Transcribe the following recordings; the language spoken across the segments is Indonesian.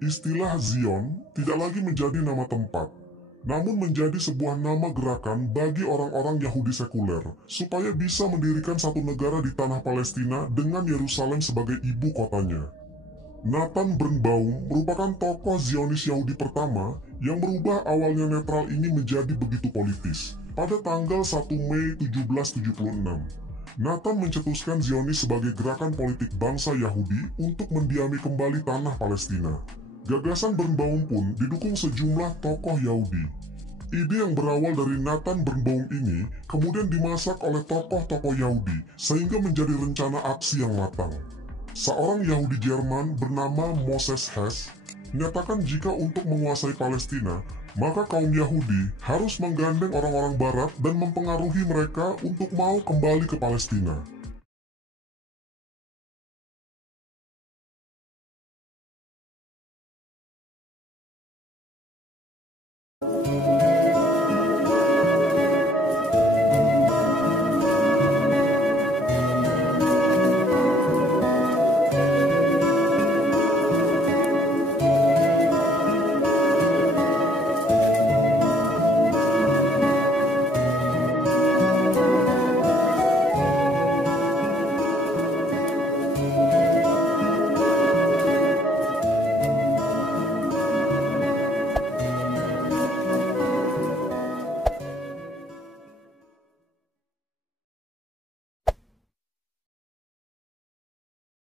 Istilah Zion tidak lagi menjadi nama tempat, namun menjadi sebuah nama gerakan bagi orang-orang Yahudi sekuler supaya bisa mendirikan satu negara di tanah Palestina dengan Yerusalem sebagai ibu kotanya. Nathan Birnbaum merupakan tokoh Zionis Yahudi pertama yang merubah awalnya netral ini menjadi begitu politis. Pada tanggal 1 Mei 1776, Nathan mencetuskan Zionis sebagai gerakan politik bangsa Yahudi untuk mendiami kembali tanah Palestina. Gagasan Birnbaum pun didukung sejumlah tokoh Yahudi. Ide yang berawal dari Nathan Birnbaum ini kemudian dimasak oleh tokoh-tokoh Yahudi sehingga menjadi rencana aksi yang matang. Seorang Yahudi Jerman bernama Moses Hess menyatakan jika untuk menguasai Palestina, maka kaum Yahudi harus menggandeng orang-orang Barat dan mempengaruhi mereka untuk mau kembali ke Palestina.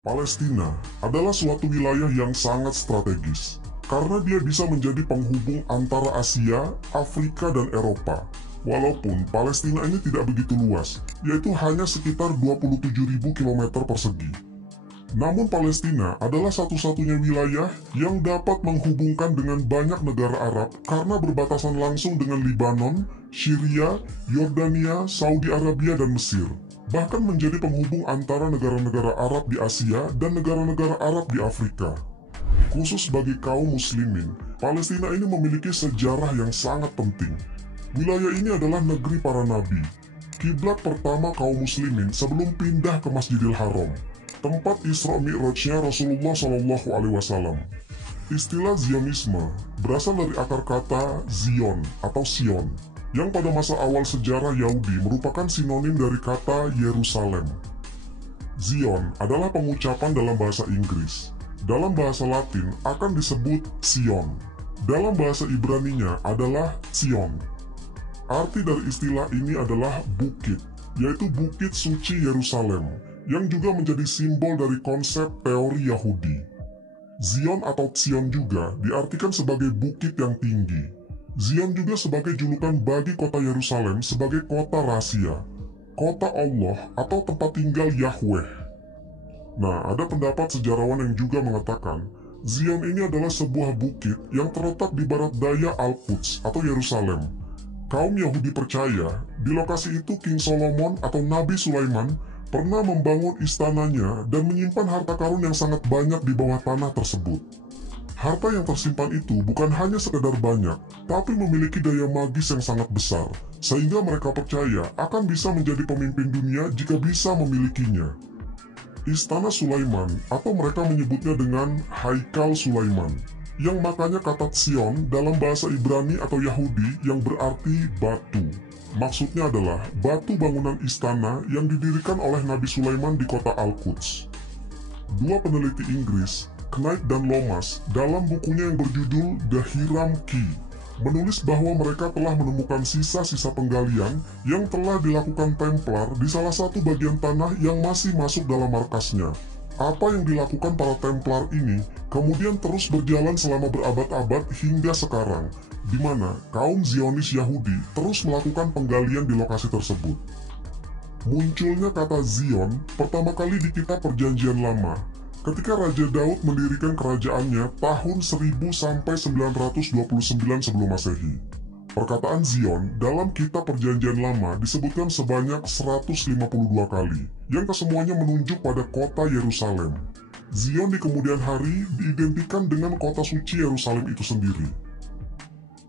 Palestina adalah suatu wilayah yang sangat strategis karena dia bisa menjadi penghubung antara Asia, Afrika, dan Eropa. Walaupun Palestina ini tidak begitu luas, yaitu hanya sekitar 27.000 km persegi. Namun Palestina adalah satu-satunya wilayah yang dapat menghubungkan dengan banyak negara Arab karena berbatasan langsung dengan Libanon, Syria, Yordania, Saudi Arabia, dan Mesir. Bahkan menjadi penghubung antara negara-negara Arab di Asia dan negara-negara Arab di Afrika. Khusus bagi kaum muslimin, Palestina ini memiliki sejarah yang sangat penting. Wilayah ini adalah negeri para nabi, kiblat pertama kaum muslimin sebelum pindah ke Masjidil Haram, tempat Isra Mi'rajnya Rasulullah SAW. Istilah Zionisme berasal dari akar kata Zion atau Sion, yang pada masa awal sejarah Yahudi merupakan sinonim dari kata Yerusalem. Zion adalah pengucapan dalam bahasa Inggris. Dalam bahasa Latin akan disebut Sion. Dalam bahasa Ibraninya adalah Zion. Arti dari istilah ini adalah bukit, yaitu Bukit Suci Yerusalem, yang juga menjadi simbol dari konsep teori Yahudi. Zion atau Sion juga diartikan sebagai bukit yang tinggi. Zion juga sebagai julukan bagi kota Yerusalem sebagai kota rahasia, kota Allah atau tempat tinggal Yahweh. Nah, ada pendapat sejarawan yang juga mengatakan, Zion ini adalah sebuah bukit yang terletak di barat daya Al-Quds atau Yerusalem. Kaum Yahudi percaya, di lokasi itu King Solomon atau Nabi Sulaiman pernah membangun istananya dan menyimpan harta karun yang sangat banyak di bawah tanah tersebut. Harta yang tersimpan itu bukan hanya sekedar banyak, tapi memiliki daya magis yang sangat besar, sehingga mereka percaya akan bisa menjadi pemimpin dunia jika bisa memilikinya. Istana Sulaiman, atau mereka menyebutnya dengan Haikal Sulaiman, yang maknanya kata Sion dalam bahasa Ibrani atau Yahudi yang berarti batu. Maksudnya adalah batu bangunan istana yang didirikan oleh Nabi Sulaiman di kota Al-Quds. Dua peneliti Inggris, Knight dan Lomas, dalam bukunya yang berjudul The Hiram Key, menulis bahwa mereka telah menemukan sisa-sisa penggalian yang telah dilakukan Templar di salah satu bagian tanah yang masih masuk dalam markasnya. Apa yang dilakukan para Templar ini kemudian terus berjalan selama berabad-abad hingga sekarang, di mana kaum Zionis Yahudi terus melakukan penggalian di lokasi tersebut. Munculnya kata Zion pertama kali di Kitab Perjanjian Lama, ketika Raja Daud mendirikan kerajaannya tahun 1000 sampai 929 sebelum Masehi. Perkataan Zion dalam Kitab Perjanjian Lama disebutkan sebanyak 152 kali, yang kesemuanya menunjuk pada kota Yerusalem. Zion di kemudian hari diidentikan dengan kota suci Yerusalem itu sendiri.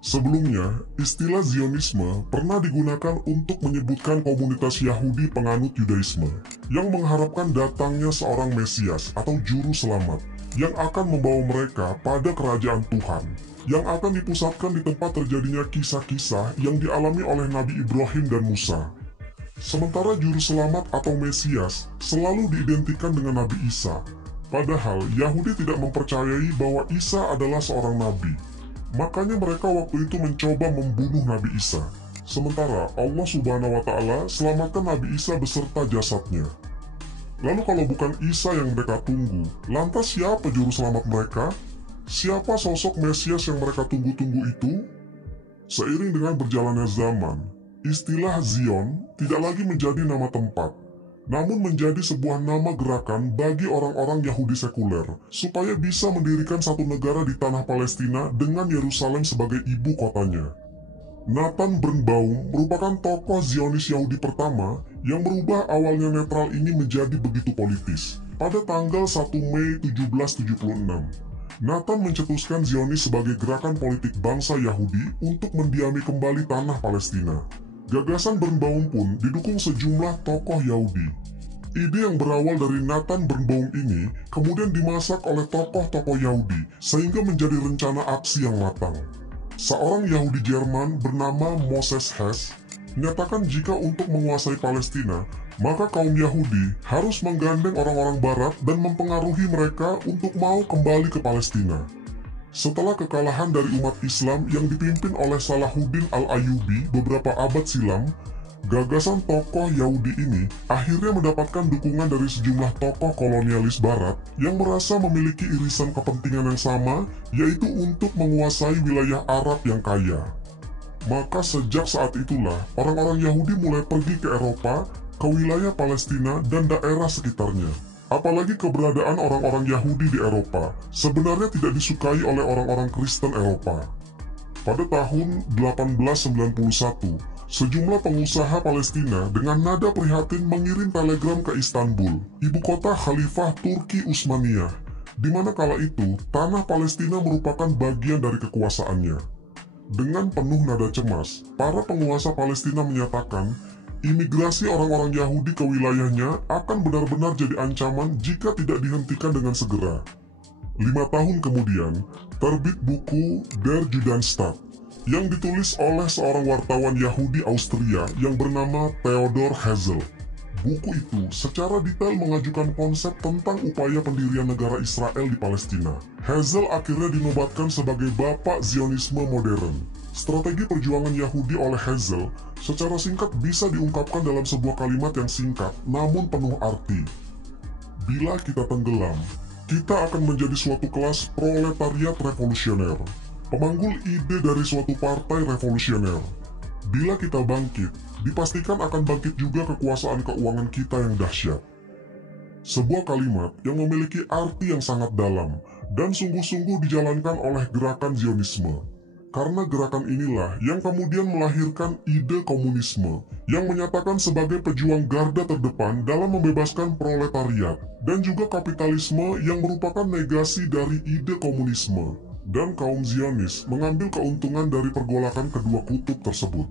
Sebelumnya, istilah Zionisme pernah digunakan untuk menyebutkan komunitas Yahudi penganut Yudaisme yang mengharapkan datangnya seorang Mesias atau Juru Selamat yang akan membawa mereka pada kerajaan Tuhan, yang akan dipusatkan di tempat terjadinya kisah-kisah yang dialami oleh Nabi Ibrahim dan Musa. Sementara juru selamat atau Mesias selalu diidentikan dengan Nabi Isa. Padahal Yahudi tidak mempercayai bahwa Isa adalah seorang nabi. Makanya mereka waktu itu mencoba membunuh Nabi Isa. Sementara Allah Subhanahu wa Ta'ala selamatkan Nabi Isa beserta jasadnya. Lalu kalau bukan Isa yang mereka tunggu, lantas siapa juru selamat mereka? Siapa sosok Mesias yang mereka tunggu-tunggu itu? Seiring dengan berjalannya zaman, istilah Zion tidak lagi menjadi nama tempat, namun menjadi sebuah nama gerakan bagi orang-orang Yahudi sekuler, supaya bisa mendirikan satu negara di tanah Palestina dengan Yerusalem sebagai ibu kotanya. Nathan Birnbaum merupakan tokoh Zionis Yahudi pertama yang merubah awalnya netral ini menjadi begitu politis. Pada tanggal 1 Mei 1776, Nathan mencetuskan Zionis sebagai gerakan politik bangsa Yahudi untuk mendiami kembali tanah Palestina. Gagasan Birnbaum pun didukung sejumlah tokoh Yahudi. Ide yang berawal dari Nathan Birnbaum ini kemudian dimasak oleh tokoh-tokoh Yahudi sehingga menjadi rencana aksi yang matang. Seorang Yahudi Jerman bernama Moses Hess menyatakan jika untuk menguasai Palestina, maka kaum Yahudi harus menggandeng orang-orang Barat dan mempengaruhi mereka untuk mau kembali ke Palestina. Setelah kekalahan dari umat Islam yang dipimpin oleh Salahuddin Al-Ayyubi beberapa abad silam, gagasan tokoh Yahudi ini akhirnya mendapatkan dukungan dari sejumlah tokoh kolonialis Barat yang merasa memiliki irisan kepentingan yang sama, yaitu untuk menguasai wilayah Arab yang kaya. Maka sejak saat itulah orang-orang Yahudi mulai pergi ke Eropa, ke wilayah Palestina dan daerah sekitarnya. Apalagi keberadaan orang-orang Yahudi di Eropa sebenarnya tidak disukai oleh orang-orang Kristen Eropa. Pada tahun 1891, sejumlah pengusaha Palestina dengan nada prihatin mengirim telegram ke Istanbul, ibu kota Khalifah Turki Utsmaniyah, di mana kala itu tanah Palestina merupakan bagian dari kekuasaannya. Dengan penuh nada cemas, para penguasa Palestina menyatakan imigrasi orang-orang Yahudi ke wilayahnya akan benar-benar jadi ancaman jika tidak dihentikan dengan segera. 5 tahun kemudian, terbit buku Der Judenstaat yang ditulis oleh seorang wartawan Yahudi Austria yang bernama Theodor Herzl. Buku itu secara detail mengajukan konsep tentang upaya pendirian negara Israel di Palestina. Herzl akhirnya dinobatkan sebagai Bapak Zionisme modern. Strategi perjuangan Yahudi oleh Herzl secara singkat bisa diungkapkan dalam sebuah kalimat yang singkat namun penuh arti. Bila kita tenggelam, kita akan menjadi suatu kelas proletariat revolusioner, pemanggul ide dari suatu partai revolusioner. Bila kita bangkit, dipastikan akan bangkit juga kekuasaan keuangan kita yang dahsyat. Sebuah kalimat yang memiliki arti yang sangat dalam dan sungguh-sungguh dijalankan oleh gerakan Zionisme. Karena gerakan inilah yang kemudian melahirkan ide komunisme yang menyatakan sebagai pejuang garda terdepan dalam membebaskan proletariat dan juga kapitalisme yang merupakan negasi dari ide komunisme. Dan kaum Zionis mengambil keuntungan dari pergolakan kedua kutub tersebut.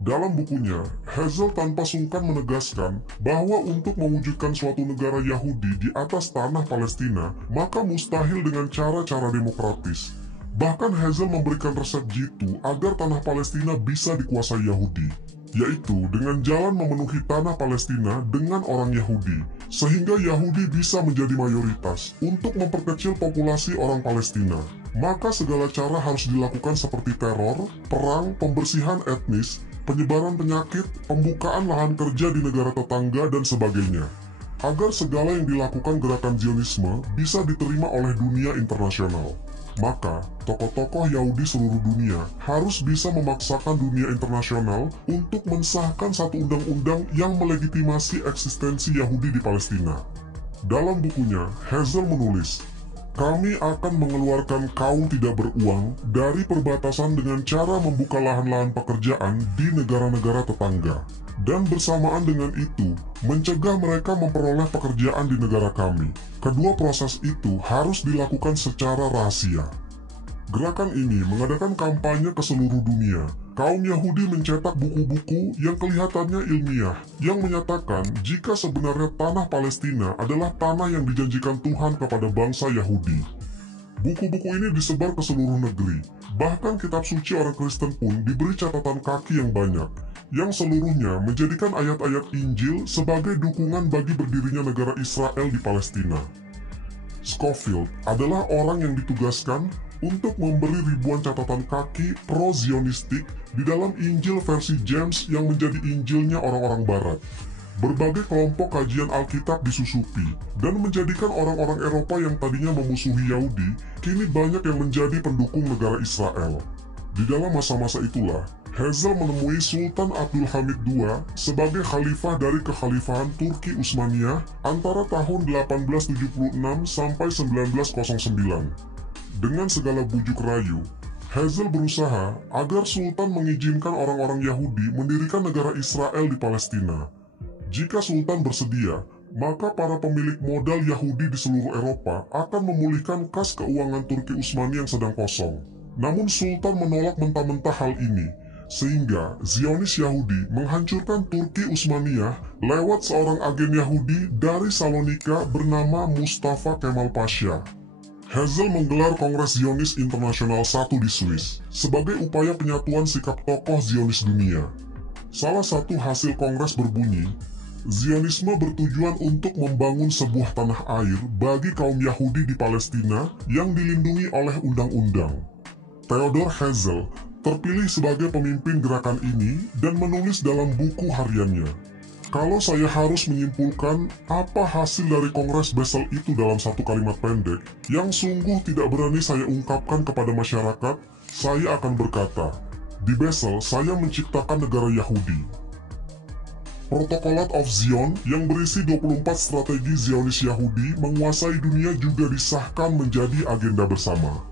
Dalam bukunya, Herzl tanpa sungkan menegaskan bahwa untuk mewujudkan suatu negara Yahudi di atas tanah Palestina, maka mustahil dengan cara-cara demokratis. Bahkan Herzl memberikan resep jitu agar tanah Palestina bisa dikuasai Yahudi, yaitu dengan jalan memenuhi tanah Palestina dengan orang Yahudi, sehingga Yahudi bisa menjadi mayoritas untuk memperkecil populasi orang Palestina. Maka segala cara harus dilakukan seperti teror, perang, pembersihan etnis, penyebaran penyakit, pembukaan lahan kerja di negara tetangga, dan sebagainya. Agar segala yang dilakukan gerakan Zionisme bisa diterima oleh dunia internasional. Maka, tokoh-tokoh Yahudi seluruh dunia harus bisa memaksakan dunia internasional untuk mensahkan satu undang-undang yang melegitimasi eksistensi Yahudi di Palestina. Dalam bukunya, Herzl menulis, "Kami akan mengeluarkan kaum tidak beruang dari perbatasan dengan cara membuka lahan-lahan pekerjaan di negara-negara tetangga. Dan bersamaan dengan itu, mencegah mereka memperoleh pekerjaan di negara kami. Kedua proses itu harus dilakukan secara rahasia." Gerakan ini mengadakan kampanye ke seluruh dunia, Kaum Yahudi mencetak buku-buku yang kelihatannya ilmiah, yang menyatakan jika sebenarnya tanah Palestina adalah tanah yang dijanjikan Tuhan kepada bangsa Yahudi. Buku-buku ini disebar ke seluruh negeri, bahkan kitab suci orang Kristen pun diberi catatan kaki yang banyak, yang seluruhnya menjadikan ayat-ayat Injil sebagai dukungan bagi berdirinya negara Israel di Palestina. Scofield adalah orang yang ditugaskan untuk memberi ribuan catatan kaki pro-Zionistik di dalam Injil versi James yang menjadi Injilnya orang-orang Barat. Berbagai kelompok kajian Alkitab disusupi, dan menjadikan orang-orang Eropa yang tadinya memusuhi Yahudi, kini banyak yang menjadi pendukung negara Israel. Di dalam masa-masa itulah, Herzl menemui Sultan Abdul Hamid II sebagai khalifah dari kekhalifahan Turki Utsmaniyah antara tahun 1876 sampai 1909. Dengan segala bujuk rayu, Herzl berusaha agar Sultan mengizinkan orang-orang Yahudi mendirikan negara Israel di Palestina. Jika Sultan bersedia, maka para pemilik modal Yahudi di seluruh Eropa akan memulihkan kas keuangan Turki Utsmani yang sedang kosong. Namun Sultan menolak mentah-mentah hal ini, sehingga Zionis Yahudi menghancurkan Turki Utsmaniyah lewat seorang agen Yahudi dari Salonika bernama Mustafa Kemal Pasha. Herzl menggelar Kongres Zionis Internasional I di Swiss sebagai upaya penyatuan sikap tokoh Zionis dunia. Salah satu hasil kongres berbunyi, Zionisme bertujuan untuk membangun sebuah tanah air bagi kaum Yahudi di Palestina yang dilindungi oleh undang-undang. Theodor Herzl terpilih sebagai pemimpin gerakan ini dan menulis dalam buku hariannya, "Kalau saya harus menyimpulkan apa hasil dari Kongres Basel itu dalam satu kalimat pendek yang sungguh tidak berani saya ungkapkan kepada masyarakat, saya akan berkata, di Basel saya menciptakan negara Yahudi." Protocolat of Zion yang berisi 24 strategi Zionis Yahudi menguasai dunia juga disahkan menjadi agenda bersama.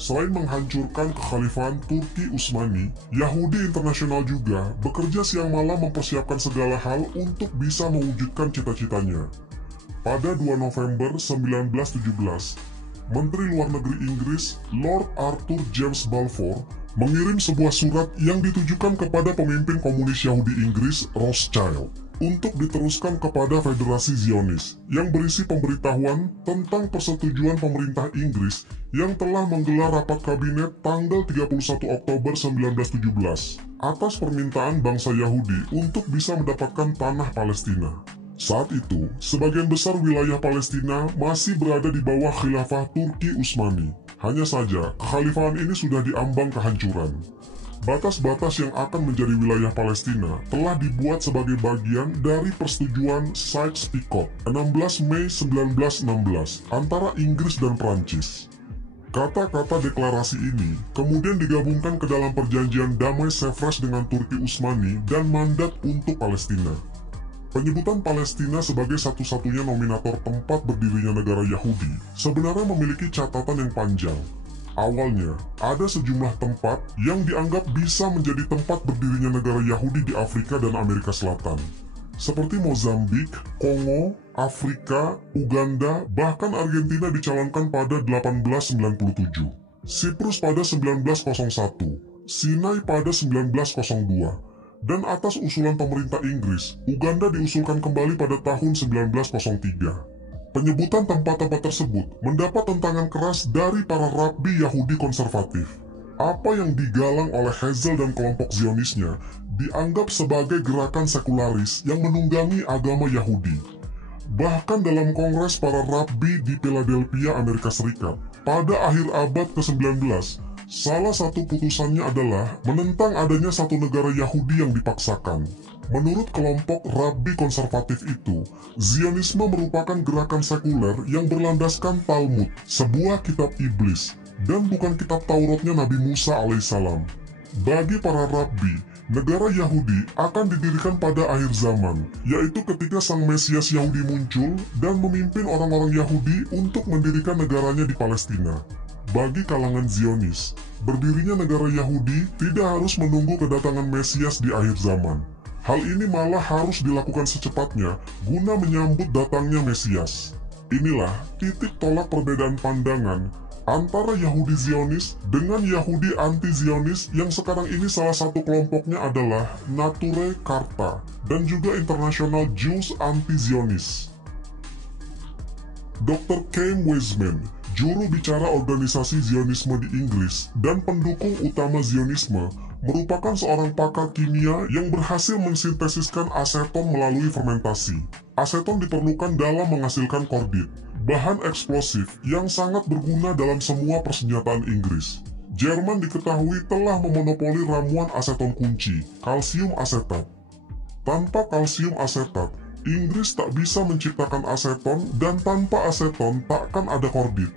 Selain menghancurkan kekhalifahan Turki Utsmani, Yahudi Internasional juga bekerja siang malam mempersiapkan segala hal untuk bisa mewujudkan cita-citanya. Pada 2 November 1917, Menteri Luar Negeri Inggris Lord Arthur James Balfour mengirim sebuah surat yang ditujukan kepada pemimpin komunis Yahudi Inggris Rothschild untuk diteruskan kepada Federasi Zionis yang berisi pemberitahuan tentang persetujuan pemerintah Inggris yang telah menggelar rapat kabinet tanggal 31 Oktober 1917 atas permintaan bangsa Yahudi untuk bisa mendapatkan tanah Palestina. Saat itu, sebagian besar wilayah Palestina masih berada di bawah khilafah Turki Utsmani. Hanya saja, kekhalifahan ini sudah diambang kehancuran. Batas-batas yang akan menjadi wilayah Palestina telah dibuat sebagai bagian dari persetujuan Sykes-Picot 16 Mei 1916 antara Inggris dan Prancis. Kata-kata deklarasi ini kemudian digabungkan ke dalam perjanjian damai Sèvres dengan Turki Utsmani dan mandat untuk Palestina. Penyebutan Palestina sebagai satu-satunya nominator tempat berdirinya negara Yahudi sebenarnya memiliki catatan yang panjang. Awalnya, ada sejumlah tempat yang dianggap bisa menjadi tempat berdirinya negara Yahudi di Afrika dan Amerika Selatan. Seperti Mozambik, Kongo, Afrika, Uganda, bahkan Argentina dicalonkan pada 1897. Siprus pada 1901, Sinai pada 1902, dan atas usulan pemerintah Inggris, Uganda diusulkan kembali pada tahun 1903. Penyebutan tempat-tempat tersebut mendapat tentangan keras dari para rabi Yahudi konservatif. Apa yang digalang oleh Herzl dan kelompok Zionisnya dianggap sebagai gerakan sekularis yang menunggangi agama Yahudi. Bahkan dalam kongres para rabi di Philadelphia, Amerika Serikat, pada akhir abad ke-19, salah satu putusannya adalah menentang adanya satu negara Yahudi yang dipaksakan. Menurut kelompok rabi konservatif itu, Zionisme merupakan gerakan sekuler yang berlandaskan Talmud, sebuah kitab iblis, dan bukan kitab Tauratnya Nabi Musa alaihissalam. Bagi para rabi, negara Yahudi akan didirikan pada akhir zaman, yaitu ketika Sang Mesias Yahudi muncul dan memimpin orang-orang Yahudi untuk mendirikan negaranya di Palestina. Bagi kalangan Zionis, berdirinya negara Yahudi tidak harus menunggu kedatangan Mesias di akhir zaman. Hal ini malah harus dilakukan secepatnya guna menyambut datangnya Mesias. Inilah titik tolak perbedaan pandangan antara Yahudi Zionis dengan Yahudi anti-Zionis yang sekarang ini salah satu kelompoknya adalah Nature Karta dan juga International Jews Anti-Zionis. Dr. Chaim Weizmann, juru bicara organisasi Zionisme di Inggris dan pendukung utama Zionisme, merupakan seorang pakar kimia yang berhasil mensintesiskan aseton melalui fermentasi. Aseton diperlukan dalam menghasilkan kordit, bahan eksplosif yang sangat berguna dalam semua persenjataan Inggris. Jerman diketahui telah memonopoli ramuan aseton kunci, kalsium asetat. Tanpa kalsium asetat, Inggris tak bisa menciptakan aseton, dan tanpa aseton takkan ada kordit.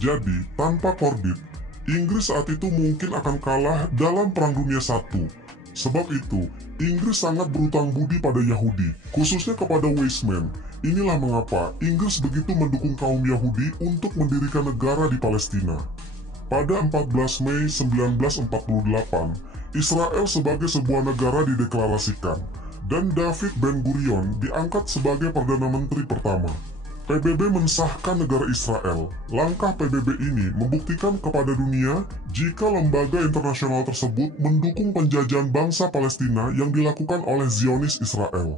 Jadi, tanpa kordit, Inggris saat itu mungkin akan kalah dalam Perang Dunia I. Sebab itu, Inggris sangat berutang budi pada Yahudi, khususnya kepada Weizmann. Inilah mengapa Inggris begitu mendukung kaum Yahudi untuk mendirikan negara di Palestina. Pada 14 Mei 1948, Israel sebagai sebuah negara dideklarasikan, dan David Ben-Gurion diangkat sebagai Perdana Menteri pertama. PBB mensahkan negara Israel. Langkah PBB ini membuktikan kepada dunia jika lembaga internasional tersebut mendukung penjajahan bangsa Palestina yang dilakukan oleh Zionis Israel.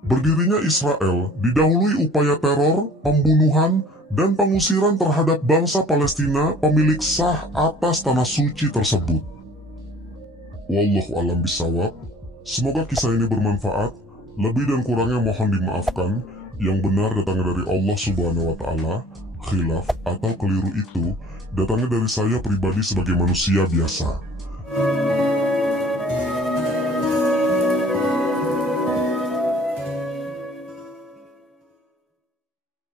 Berdirinya Israel didahului upaya teror, pembunuhan, dan pengusiran terhadap bangsa Palestina pemilik sah atas tanah suci tersebut. Wallahu a'lam bishawab. Semoga kisah ini bermanfaat. Lebih dan kurangnya mohon dimaafkan. Yang benar datangnya dari Allah Subhanahu wa Ta'ala, khilaf atau keliru itu datangnya dari saya pribadi sebagai manusia biasa.